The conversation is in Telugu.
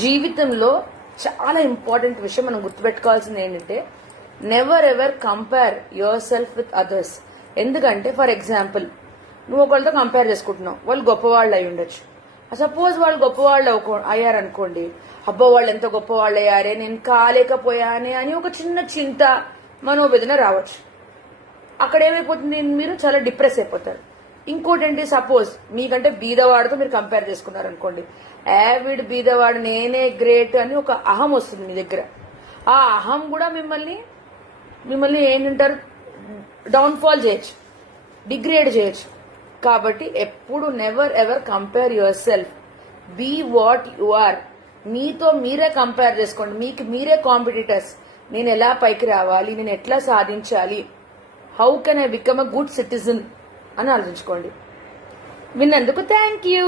జీవితంలో చాలా ఇంపార్టెంట్ విషయం మనం గుర్తుపెట్టుకోవాల్సింది ఏంటంటే never ever compare your self with others. ఎందుకంటే ఫర్ ఎగ్జాంపుల్ నువ్వు ఒకళ్ళతో కంపేర్ చేసుకుంటున్నావు, వాళ్ళు గొప్పవాళ్ళు అయి ఉండొచ్చు. సపోజ్ వాళ్ళు గొప్పవాళ్ళు అయ్యారనుకోండి, అబ్బో వాళ్ళు ఎంత గొప్పవాళ్ళు అయ్యారే, నేను కాలేకపోయానే అని ఒక చిన్న చింత మనోవేదన రావచ్చు. అక్కడ ఏమైపోతుంది, మీరు చాలా డిప్రెస్ అయిపోతారు. ఇంకోటి ఏంటి, సపోజ్ మీకంటే బీదవాడితో మీరు కంపేర్ చేసుకున్నారు అనుకోండి, వీడు బీదవాడు నేనే గ్రేట్ అని ఒక అహం వస్తుంది మీ దగ్గర. ఆ అహం కూడా మిమ్మల్ని ఏంటంటారు, డౌన్ఫాల్ చేయొచ్చు, డిగ్రేడ్ చేయొచ్చు. కాబట్టి ఎప్పుడు never ever compare yourself, be what you are. మీతో మీరే కంపేర్ చేసుకోండి, మీకు మీరే కాంపిటీటర్స్. నేను ఎలా పైకి రావాలి, నేను ఎట్లా సాధించాలి, how can I become a good citizen అని ఆలోచించుకోండి. విన్నందుకు థ్యాంక్ యూ.